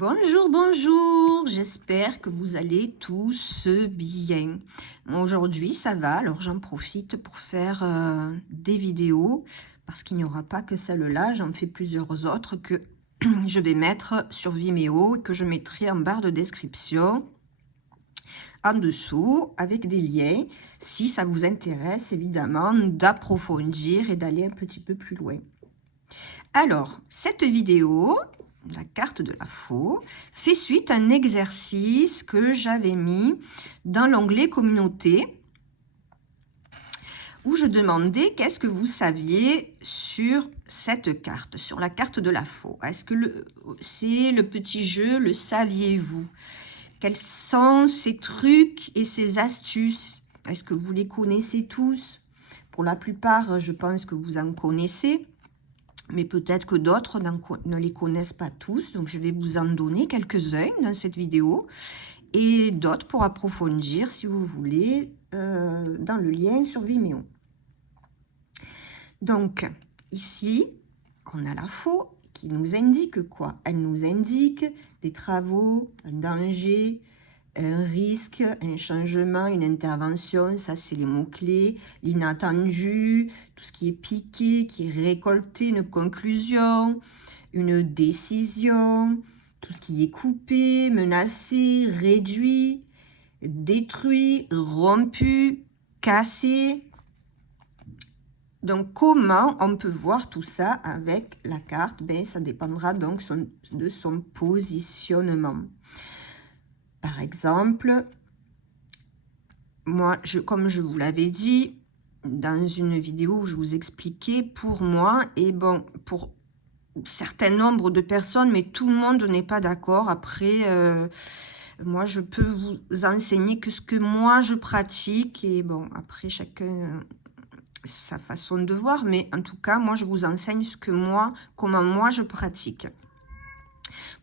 Bonjour, bonjour, j'espère que vous allez tous bien. Aujourd'hui, ça va, alors j'en profite pour faire des vidéos parce qu'il n'y aura pas que celle-là, j'en fais plusieurs autres que je vais mettre sur Vimeo et que je mettrai en barre de description en dessous avec des liens si ça vous intéresse évidemment d'approfondir et d'aller un petit peu plus loin. Alors, cette vidéo, la carte de la faux, fait suite à un exercice que j'avais mis dans l'onglet communauté où je demandais qu'est-ce que vous saviez sur cette carte, sur la carte de la faux. Est-ce que c'est le petit jeu, le saviez-vous? Quels sont ces trucs et ces astuces? Est-ce que vous les connaissez tous? Pour la plupart, je pense que vous en connaissez. Mais peut-être que d'autres ne les connaissent pas tous, donc je vais vous en donner quelques-uns dans cette vidéo, et d'autres pour approfondir, si vous voulez, dans le lien sur Vimeo. Donc, ici, on a la faux qui nous indique quoi? Elle nous indique des travaux, un danger, un risque, un changement, une intervention, ça c'est les mots-clés, l'inattendu, tout ce qui est piqué, qui est récolté, une conclusion, une décision, tout ce qui est coupé, menacé, réduit, détruit, rompu, cassé. Donc, comment on peut voir tout ça avec la carte? Ben, ça dépendra donc de son positionnement. Par exemple, moi, comme je vous l'avais dit dans une vidéo où je vous expliquais, pour moi, et bon, pour certain nombre de personnes, mais tout le monde n'est pas d'accord. Après, moi, je peux vous enseigner que ce que moi, je pratique. Et bon, après, chacun sa façon de voir. Mais en tout cas, moi, je vous enseigne comment moi, je pratique.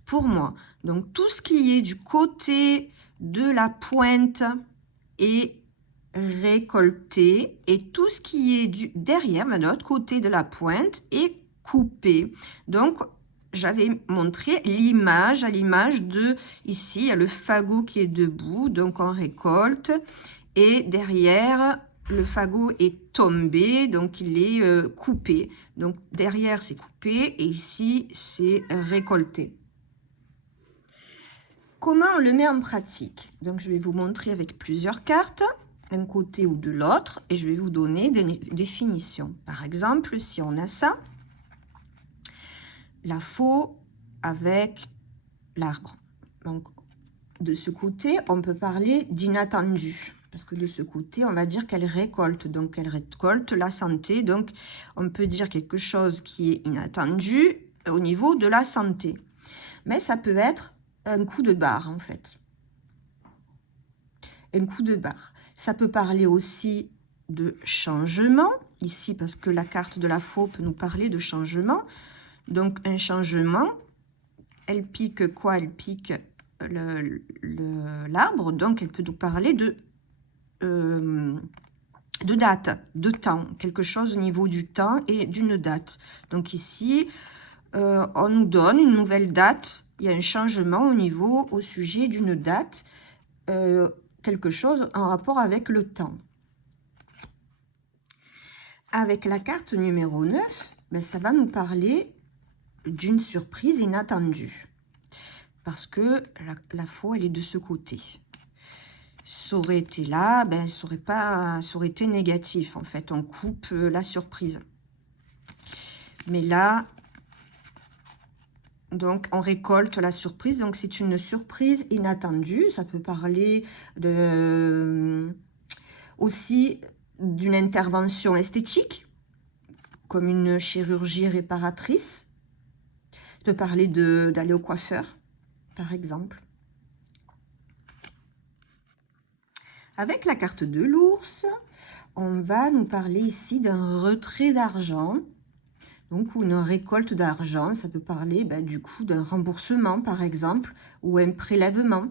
Pour moi, donc, tout ce qui est du côté de la pointe est récolté et tout ce qui est derrière, de l'autre côté de la pointe, est coupé. Donc, j'avais montré l'image, à l'image de, ici, il y a le fagot qui est debout, donc on récolte, et derrière, le fagot est tombé, donc il est coupé. Donc, derrière, c'est coupé, et ici, c'est récolté. Comment on le met en pratique? Donc, je vais vous montrer avec plusieurs cartes, d'un côté ou de l'autre, et je vais vous donner des définitions. Par exemple, si on a ça, la faux avec l'arbre. Donc, de ce côté, on peut parler d'inattendu, parce que de ce côté, on va dire qu'elle récolte. Donc, elle récolte la santé. Donc, on peut dire quelque chose qui est inattendu au niveau de la santé. Mais ça peut être un coup de barre, en fait. Un coup de barre. Ça peut parler aussi de changement, ici, parce que la carte de la faux peut nous parler de changement. Donc, un changement, elle pique quoi? Elle pique l'arbre, donc elle peut nous parler de date, de temps, quelque chose au niveau du temps et d'une date. Donc ici, on nous donne une nouvelle date, il y a un changement au sujet d'une date, quelque chose en rapport avec le temps. Avec la carte numéro 9, ben, ça va nous parler d'une surprise inattendue. Parce que la faux, elle est de ce côté. Ça aurait été là, ben, ça aurait été négatif. En fait, on coupe la surprise. Mais là, donc, on récolte la surprise. Donc, c'est une surprise inattendue. Ça peut parler aussi d'une intervention esthétique, comme une chirurgie réparatrice. Ça peut parler d'aller au coiffeur, par exemple. Avec la carte de l'ours, on va nous parler ici d'un retrait d'argent, donc ou une récolte d'argent. Ça peut parler du coup d'un remboursement, par exemple, ou un prélèvement.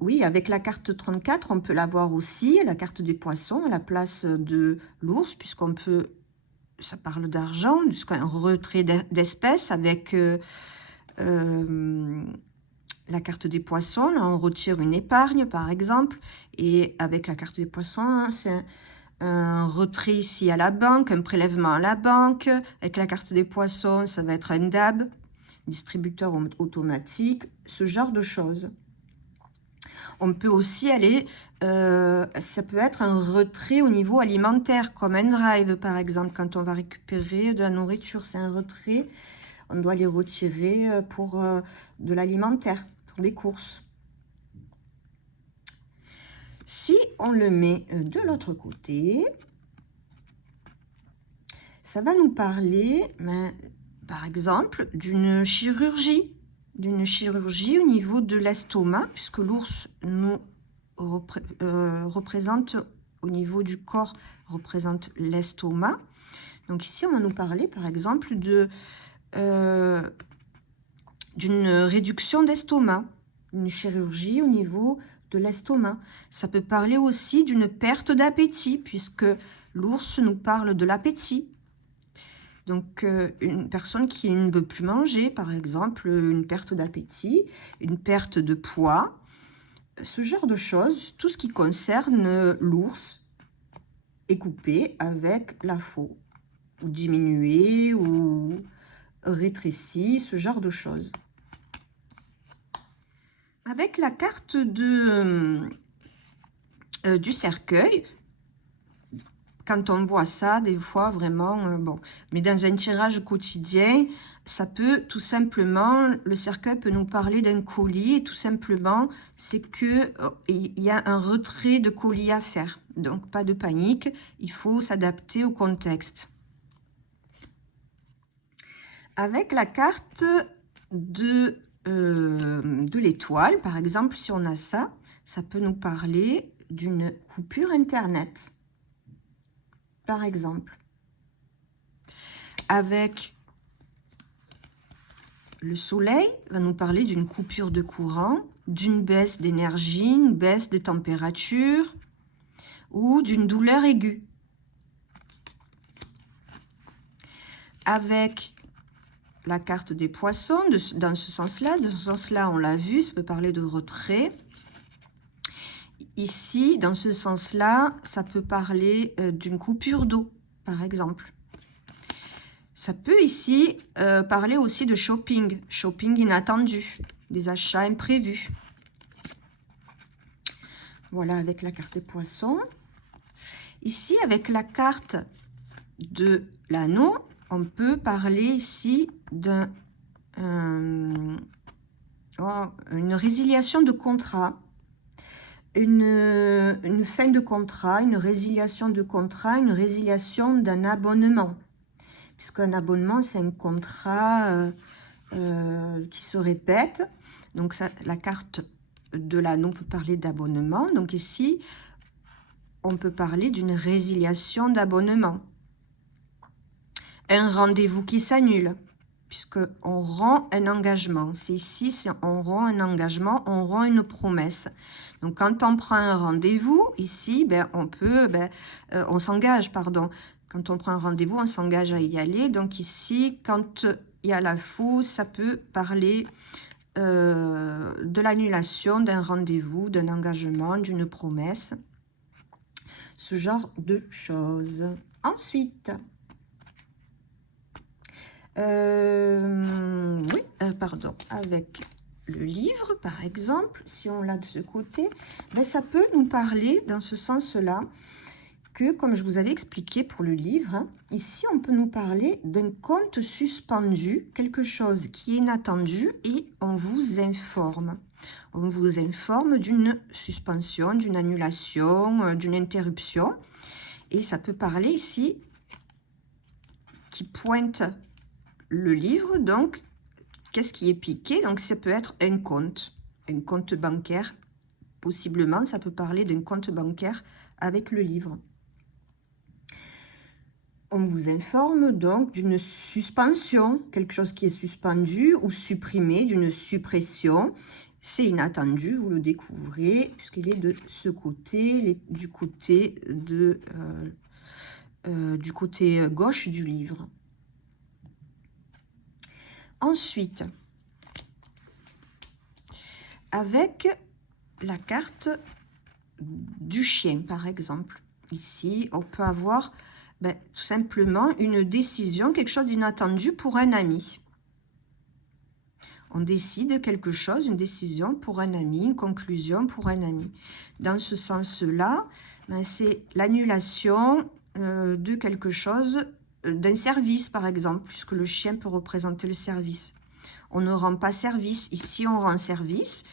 Oui, avec la carte 34, on peut l'avoir aussi, la carte des poissons, à la place de l'ours, puisqu'on peut, ça parle d'argent, jusqu'à un retrait d'espèces avec la carte des poissons, là, on retire une épargne, par exemple. Et avec la carte des poissons, hein, c'est un retrait ici à la banque, un prélèvement à la banque. Avec la carte des poissons, ça va être un DAB, distributeur automatique, ce genre de choses. On peut aussi aller, ça peut être un retrait au niveau alimentaire, comme un drive par exemple, quand on va récupérer de la nourriture, c'est un retrait, on doit les retirer pour de l'alimentaire, pour des courses. Si on le met de l'autre côté, ça va nous parler, par exemple, d'une chirurgie au niveau de l'estomac, puisque l'ours nous représente au niveau du corps, représente l'estomac. Donc ici, on va nous parler, par exemple, d'une réduction d'estomac, une chirurgie au niveau de l'estomac. Ça peut parler aussi d'une perte d'appétit, puisque l'ours nous parle de l'appétit. Donc, une personne qui ne veut plus manger, par exemple, une perte d'appétit, une perte de poids, ce genre de choses, tout ce qui concerne l'ours est coupé avec la faux, ou diminué, ou rétréci, ce genre de choses. Avec la carte du cercueil, quand on voit ça, des fois, vraiment, bon. Mais dans un tirage quotidien, ça peut tout simplement, le cercueil peut nous parler d'un colis, et tout simplement, c'est que il y a un retrait de colis à faire. Donc, pas de panique, il faut s'adapter au contexte. Avec la carte de l'étoile, par exemple, si on a ça, ça peut nous parler d'une coupure Internet. Par exemple, avec le soleil, va nous parler d'une coupure de courant, d'une baisse d'énergie, une baisse des températures ou d'une douleur aiguë. Avec la carte des poissons, dans ce sens-là, on l'a vu, ça peut parler de retrait. Ici, dans ce sens-là, ça peut parler d'une coupure d'eau, par exemple. Ça peut ici parler aussi de shopping inattendu, des achats imprévus. Voilà, avec la carte des poissons. Ici, avec la carte de l'anneau, on peut parler ici d'une résiliation de contrat. Une fin de contrat, une résiliation de contrat, une résiliation d'un abonnement. Puisqu'un abonnement, c'est un contrat qui se répète. Donc, ça, la carte de l'anneau peut parler d'abonnement. Donc, ici, on peut parler d'une résiliation d'abonnement. Un rendez-vous qui s'annule, puisqu'on rend un engagement. C'est ici, on rend un engagement, on rend une promesse. Donc, quand on prend un rendez-vous, ici, on s'engage, pardon. Quand on prend un rendez-vous, on s'engage à y aller. Donc, ici, quand il y a la faux, ça peut parler de l'annulation d'un rendez-vous, d'un engagement, d'une promesse. Ce genre de choses. Ensuite... avec le livre, par exemple, si on l'a de ce côté, ça peut nous parler dans ce sens-là que, comme je vous avais expliqué pour le livre, hein, ici, on peut nous parler d'un compte suspendu, quelque chose qui est inattendu, et on vous informe. On vous informe d'une suspension, d'une annulation, d'une interruption, et ça peut parler ici, qui pointe le livre, donc, qu'est-ce qui est piqué? Donc, ça peut être un compte bancaire. Possiblement, ça peut parler d'un compte bancaire avec le livre. On vous informe donc d'une suspension, quelque chose qui est suspendu ou supprimé, d'une suppression. C'est inattendu, vous le découvrez, puisqu'il est de ce côté, du côté gauche du livre. Ensuite, avec la carte du chien, par exemple. Ici, on peut avoir tout simplement une décision, quelque chose d'inattendu pour un ami. On décide quelque chose, une décision pour un ami, une conclusion pour un ami. Dans ce sens-là, c'est l'annulation de quelque chose, d'un service par exemple, puisque le chien peut représenter le service. On ne rend pas service, ici on rend service,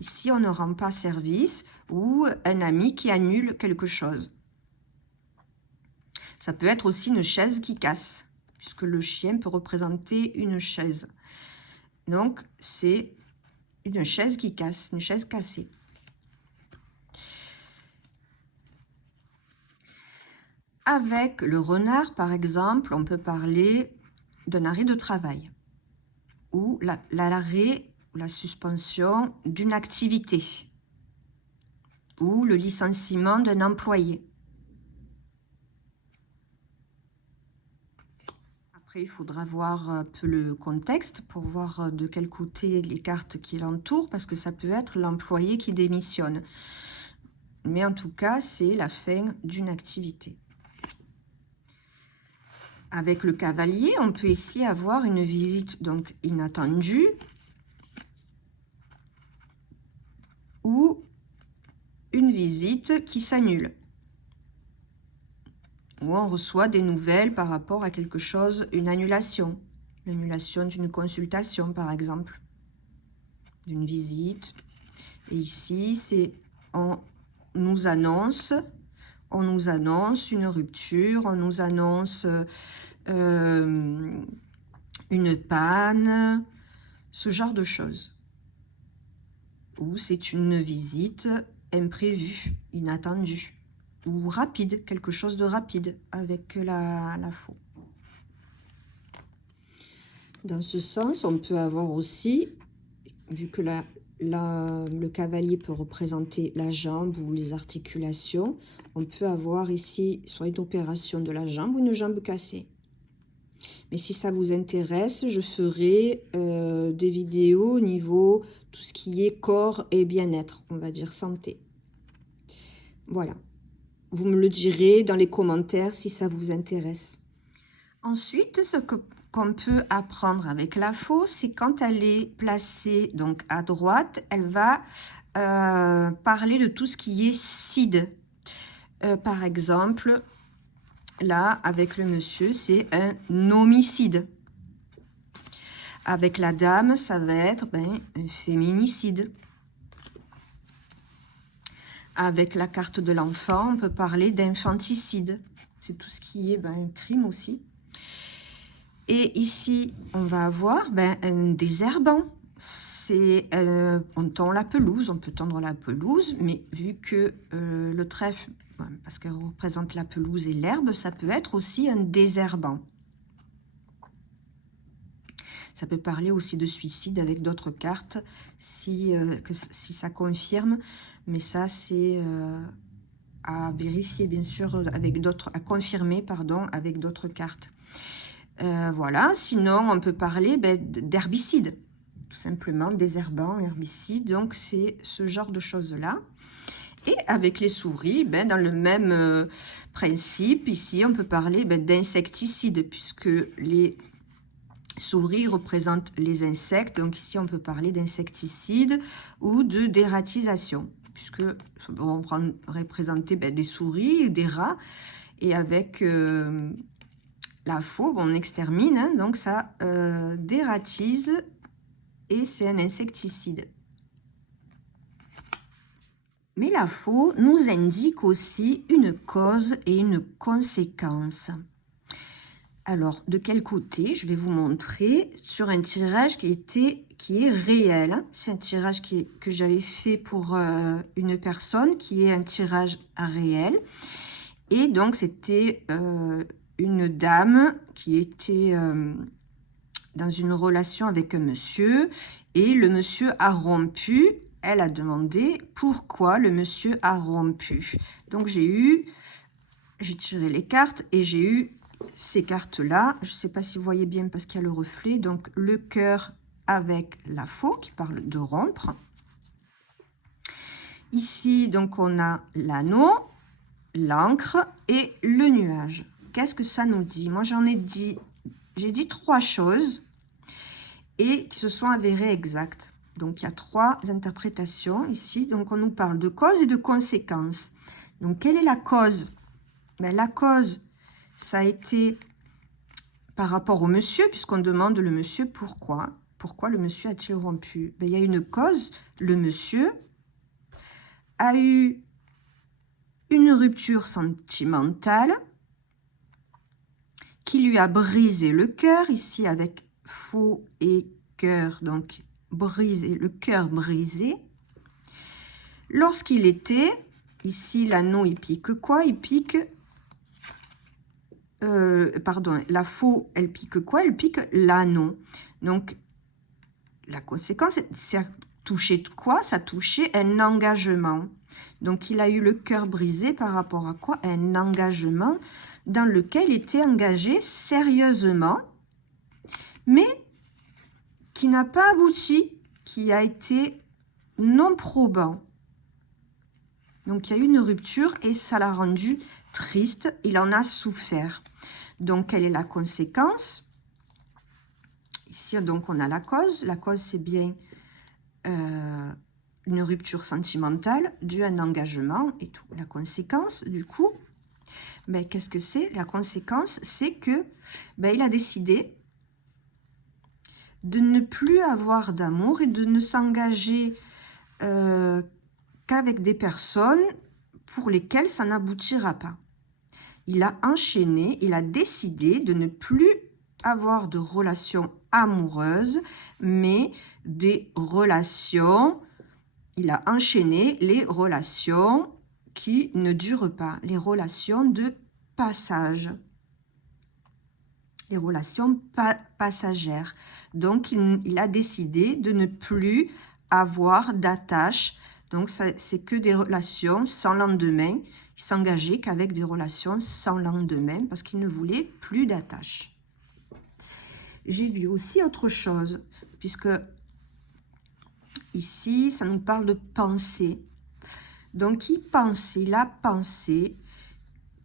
ici on ne rend pas service, ou un ami qui annule quelque chose. Ça peut être aussi une chaise qui casse, puisque le chien peut représenter une chaise. Donc, c'est une chaise qui casse, une chaise cassée. Avec le renard, par exemple, on peut parler d'un arrêt de travail ou l'arrêt, la suspension d'une activité ou le licenciement d'un employé. Après, il faudra voir un peu le contexte pour voir de quel côté les cartes qui l'entourent, parce que ça peut être l'employé qui démissionne. Mais en tout cas, c'est la fin d'une activité. Avec le cavalier, on peut ici avoir une visite donc inattendue ou une visite qui s'annule. Ou on reçoit des nouvelles par rapport à quelque chose, une annulation. L'annulation d'une consultation, par exemple, d'une visite. Et ici, c'est on nous annonce une rupture, on nous annonce une panne, ce genre de choses. Ou c'est une visite imprévue, inattendue, ou rapide, quelque chose de rapide avec la faux. Dans ce sens, on peut avoir aussi, vu que le cavalier peut représenter la jambe ou les articulations, on peut avoir ici soit une opération de la jambe ou une jambe cassée. Mais si ça vous intéresse, je ferai des vidéos au niveau tout ce qui est corps et bien-être, on va dire santé. Voilà. Vous me le direz dans les commentaires si ça vous intéresse. Ensuite, ce qu'on peut apprendre avec la faux, c'est quand elle est placée donc à droite, elle va parler de tout ce qui est cide. Par exemple, là, avec le monsieur, c'est un homicide. Avec la dame, ça va être un féminicide. Avec la carte de l'enfant, on peut parler d'infanticide. C'est tout ce qui est un crime aussi. Et ici, on va avoir un désherbant. C'est on tond la pelouse, on peut tondre la pelouse, mais vu que le trèfle, parce qu'elle représente la pelouse et l'herbe, ça peut être aussi un désherbant. Ça peut parler aussi de suicide avec d'autres cartes, si ça confirme, mais ça c'est à vérifier bien sûr, avec d'autres, à confirmer pardon, avec d'autres cartes. Voilà, sinon on peut parler d'herbicide, tout simplement, désherbant, herbicide, donc c'est ce genre de choses-là. Et avec les souris, dans le même principe, ici on peut parler d'insecticide, puisque les souris représentent les insectes, donc ici on peut parler d'insecticide ou de dératisation, puisque on va représenter des souris, des rats, et avec la faux, on extermine, hein, donc ça dératise et c'est un insecticide. Mais la faux nous indique aussi une cause et une conséquence. Alors, de quel côté? Je vais vous montrer sur un tirage qui est réel. C'est un tirage que j'avais fait pour une personne, qui est un tirage réel. Et donc, c'était une dame qui était dans une relation avec un monsieur. Et le monsieur a rompu. Elle a demandé pourquoi le monsieur a rompu. Donc, j'ai tiré les cartes et j'ai eu ces cartes-là. Je ne sais pas si vous voyez bien parce qu'il y a le reflet. Donc, le cœur avec la faux qui parle de rompre. Ici, donc, on a l'anneau, l'encre et le nuage. Qu'est-ce que ça nous dit? Moi, j'ai dit 3 choses et qui se sont avérées exactes. Donc, il y a 3 interprétations ici. Donc, on nous parle de cause et de conséquence. Donc, quelle est la cause? Ben, la cause, ça a été par rapport au monsieur, puisqu'on demande le monsieur pourquoi. Pourquoi le monsieur a-t-il rompu? Ben, il y a une cause. Le monsieur a eu une rupture sentimentale qui lui a brisé le cœur, ici avec faux et cœur, donc brisé, le cœur brisé. Lorsqu'il était, ici l'anneau il pique quoi? Il pique, pardon, la faux elle pique quoi? Elle pique l'anneau. Donc la conséquence, c'est toucher quoi? Ça touchait un engagement. Donc il a eu le cœur brisé par rapport à quoi? Un engagement dans lequel il était engagé sérieusement, mais qui n'a pas abouti, qui a été non probant. Donc il y a eu une rupture et ça l'a rendu triste, il en a souffert. Donc quelle est la conséquence? Ici donc on a la cause c'est bien une rupture sentimentale due à un engagement et tout. La conséquence du coup, ben, qu'est-ce que c'est? La conséquence, c'est que ben, il a décidé de ne plus avoir d'amour et de ne s'engager qu'avec des personnes pour lesquelles ça n'aboutira pas. Il a enchaîné, il a décidé de ne plus avoir de relations amoureuses, mais des relations, il a enchaîné les relations qui ne durent pas, les relations de passage, les relations passagères. Donc, il a décidé de ne plus avoir d'attache. Donc, c'est que des relations sans lendemain. Il s'engageait qu'avec des relations sans lendemain parce qu'il ne voulait plus d'attache. J'ai vu aussi autre chose, puisque ici, ça nous parle de pensée. Donc, il a pensé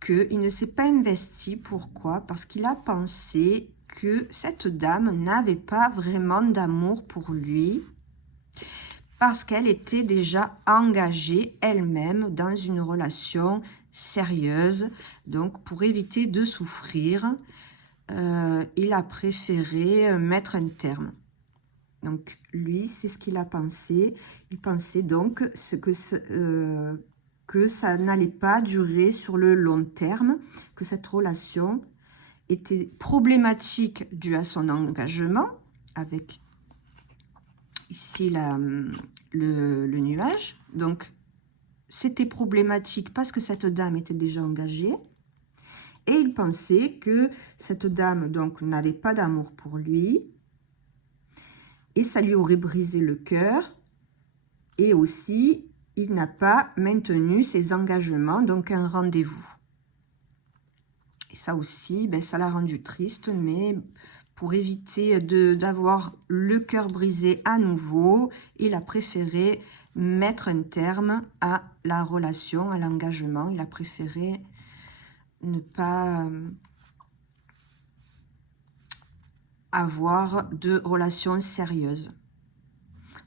qu'il ne s'est pas investi. Pourquoi? Parce qu'il a pensé que cette dame n'avait pas vraiment d'amour pour lui, parce qu'elle était déjà engagée elle-même dans une relation sérieuse. Donc, pour éviter de souffrir, il a préféré mettre un terme. Donc, lui, c'est ce qu'il a pensé. Il pensait donc que ça n'allait pas durer sur le long terme, que cette relation était problématique due à son engagement, avec ici le nuage. Donc, c'était problématique parce que cette dame était déjà engagée. Et il pensait que cette dame donc n'avait pas d'amour pour lui. Et ça lui aurait brisé le cœur. Et aussi, il n'a pas maintenu ses engagements, donc un rendez-vous. Et ça aussi, ben, ça l'a rendu triste, mais pour éviter d'avoir le cœur brisé à nouveau, il a préféré mettre un terme à la relation, à l'engagement. Il a préféré ne pas avoir de relations sérieuses.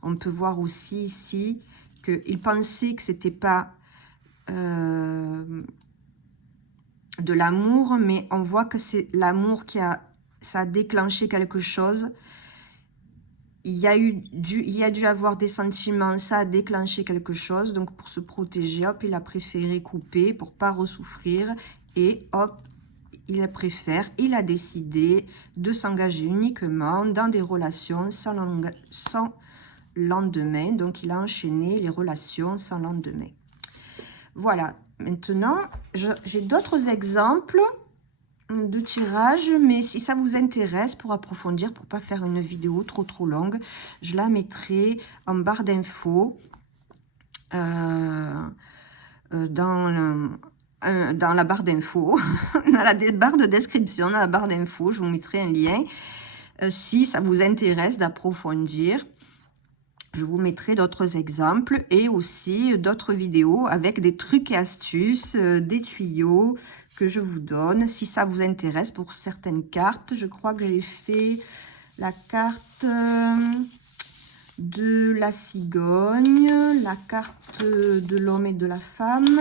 On peut voir aussi ici qu'il pensait que c'était pas de l'amour, mais on voit que c'est l'amour ça a déclenché quelque chose. Il y a dû avoir des sentiments, ça a déclenché quelque chose. Donc pour se protéger, hop, il a préféré couper pour pas ressouffrir. Et hop, il a décidé de s'engager uniquement dans des relations sans lendemain. Donc, il a enchaîné les relations sans lendemain. Voilà. Maintenant, j'ai d'autres exemples de tirage, mais si ça vous intéresse pour approfondir, pour pas faire une vidéo trop longue, je la mettrai en barre d'infos dans la barre d'infos, dans la barre de description, dans la barre d'infos, je vous mettrai un lien si ça vous intéresse d'approfondir. Je vous mettrai d'autres exemples et aussi d'autres vidéos avec des trucs et astuces, des tuyaux que je vous donne. Si ça vous intéresse pour certaines cartes, je crois que j'ai fait la carte de la cigogne, la carte de l'homme et de la femme,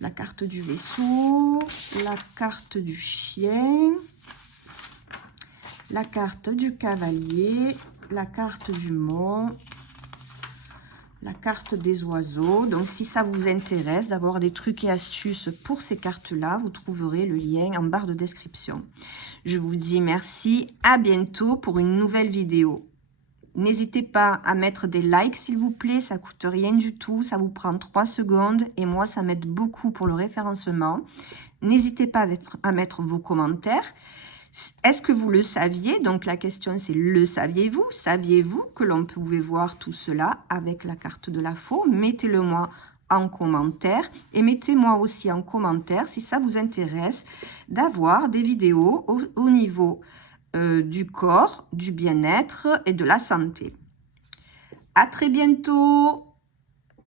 la carte du vaisseau, la carte du chien, la carte du cavalier, la carte du mont, la carte des oiseaux. Donc si ça vous intéresse d'avoir des trucs et astuces pour ces cartes là, vous trouverez le lien en barre de description. Je vous dis merci, à bientôt pour une nouvelle vidéo. N'hésitez pas à mettre des likes s'il vous plaît, ça coûte rien du tout, ça vous prend 3 secondes et moi ça m'aide beaucoup pour le référencement. N'hésitez pas à mettre vos commentaires. Est-ce que vous le saviez? Donc la question c'est, le saviez-vous? Saviez-vous que l'on pouvait voir tout cela avec la carte de la faux? Mettez-le moi en commentaire et mettez-moi aussi en commentaire si ça vous intéresse d'avoir des vidéos au niveau du corps, du bien-être et de la santé. À très bientôt!